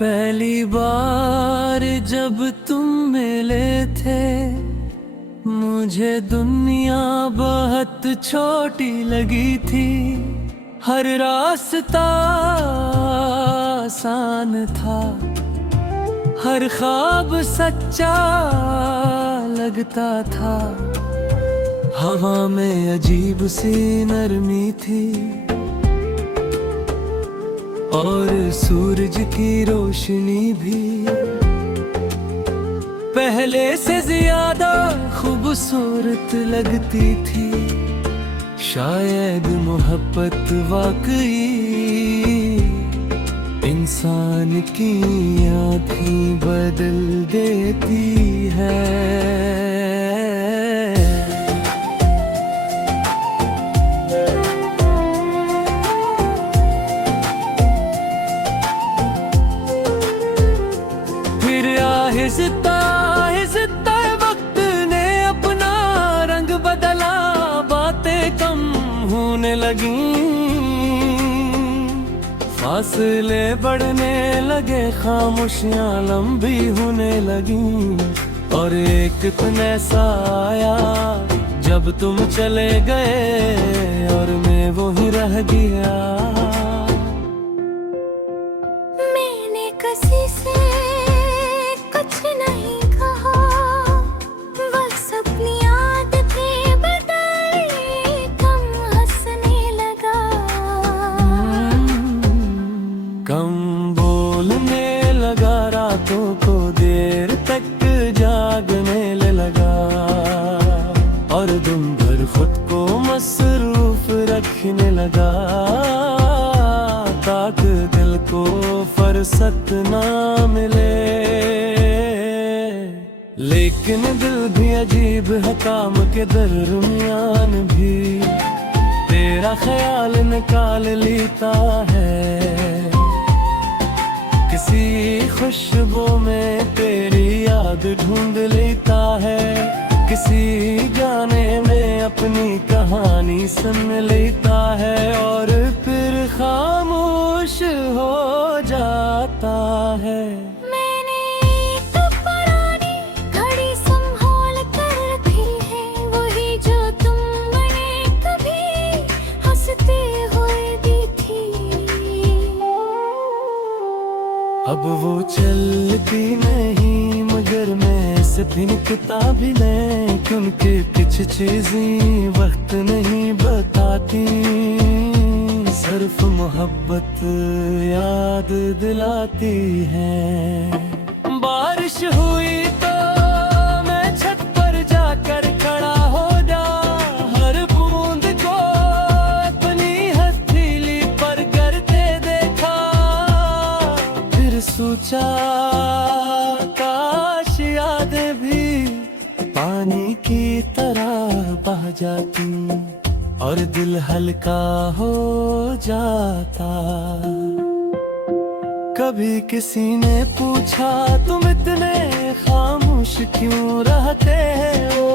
पहली बार जब तुम मिले थे मुझे दुनिया बहुत छोटी लगी थी। हर रास्ता आसान था, हर ख्वाब सच्चा लगता था। हवा में अजीब सी नरमी थी और सूरज की रोशनी भी पहले से ज्यादा खूबसूरत लगती थी। शायद मोहब्बत वाकई इंसान की आँखें बदल देती है। आहिस्ता वक्त ने अपना रंग बदला, बातें कम होने लगी, फासले बढ़ने लगे, खामोशियां लंबी होने लगी। और एक दिन ऐसा आया जब तुम चले गए और मैं वहीं रह गया। मैंने किसी से कुछ नहीं कहा, बस अपनी आदतें बदली, कम हंसने लगा, कम बोलने लगा, रातों को देर तक जागने लगा और दिन भर खुद को मसरूफ रखने लगा ताकि दिल को फुर्सत ना मिले। लेकिन दिल भी अजीब है, काम के दरमियान भी तेरा ख्याल निकाल लेता है। किसी खुशबू में तेरी याद ढूंढ लेता है, किसी गाने में अपनी कहानी सुन लेता है और फिर खामोश हो जाता है। मैंने एक पुरानी घड़ी संभाल कर रखी है, वही जो तुम बने कभी हंसते हुए दी थी। अब वो चलती नहीं मगर मैं सिर्फ किताब भी नहीं, क्योंकि कुछ चीजें वक्त नहीं बताती, सिर्फ मोहब्बत याद दिलाती है। बारिश हुई तो मैं छत पर जाकर खड़ा हो जा, हर बूंद को अपनी हथेली पर गिरते देखा, फिर सोचा काश यादें भी पानी की तरह बह जाती और दिल हल्का हो जाता। कभी किसी ने पूछा तुम इतने खामोश क्यों रहते हो,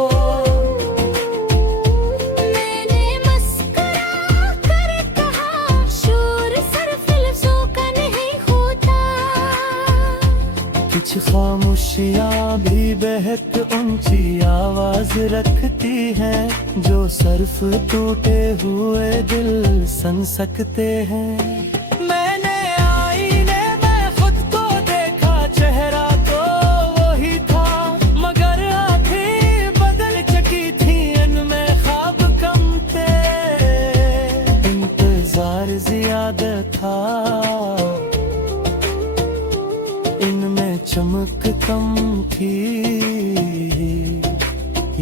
मैंने मुस्कुरा कर कहा, शोर सिर्फ लफ्जों का नहीं होता, कुछ खामोशियाँ भी बेहद ऊंची आवाज रखती है, जो सिर्फ टूटे हुए दिल सुन सकते हैं। मैंने आईने में खुद को देखा, चेहरा तो वही था मगर आँखें बदल चुकी थी, इनमें ख्वाब कम थे, इंतजार ज्यादा था, इनमें चमक कम थी,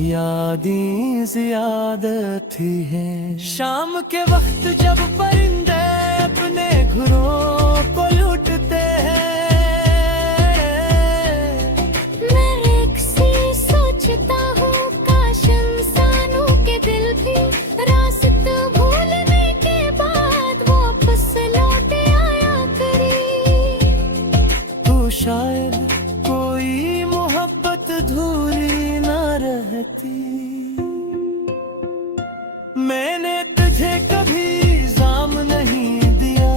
यादें ज्यादा थी हैं। शाम के वक्त जब परिंदे अपने घरों को लूटते हैं, मैं एक सी सोचता हूँ, काश इंसानों के दिल भी रास्ता भूलने के बाद वापस लौट आया करी। तो शायद कोई मोहब्बत अधूरी ना रहती। मैंने तुझे कभी जाम नहीं दिया,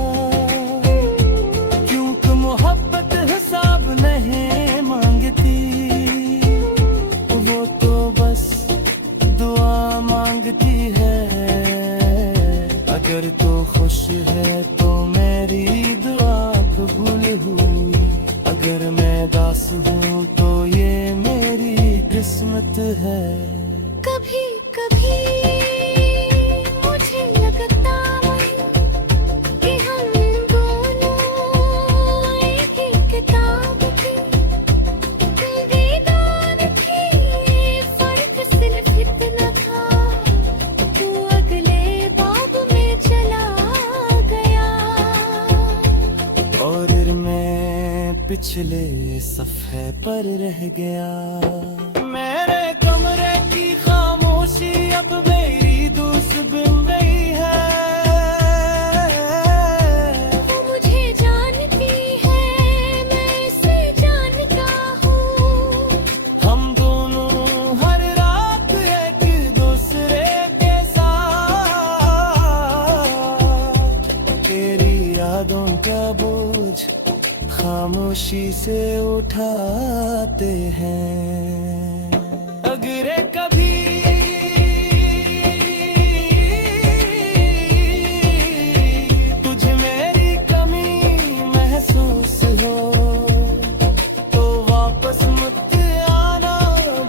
अगर तो खुश है तो मेरी दुआ कबूल हुई, अगर मैं दास हूँ तो ये मेरी किस्मत है। कभी कभी मुझे लगता है कि हम दोनों एक ही किताब के दीदार थे, फर्क सिर्फ इतना था, तू अगले बाब में चला गया और मैं पिछले सफ़े पर रह गया। मेरे कमरे की खामोशी अब मेरी दोस्त बन गई है। वो मुझे जानती है, मैं इसे जानता हूँ, हम दोनों हर रात एक दूसरे के साथ तेरी यादों का बोझ खामोशी से उठाते हैं। अगर कभी तुझे मेरी कमी महसूस हो तो वापस मत आना,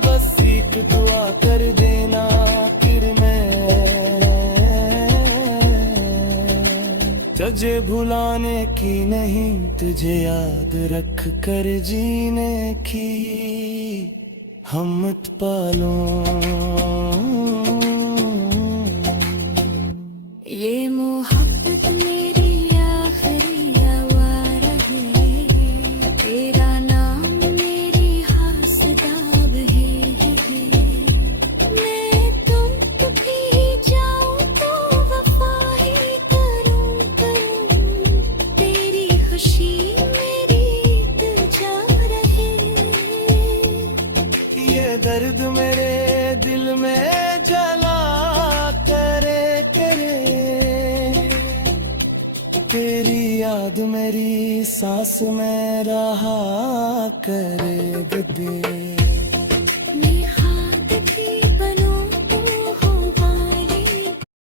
बस एक दुआ कर देना, फिर मैं तुझे भुलाने की नहीं, तुझे याद रख कर जीने की हिम्मत पालो। ये मोहब्बत मेरी आखिरी आवारा है, तेरा नाम मेरी हासदाब है। मैं तुम भी जाऊं तो वफा ही करूं, तेरी खुशी मेरी इल्तिजा रहे। ये दर्द मेरे दिल में जला करे, तेरी याद मेरी सांस में रहा करे।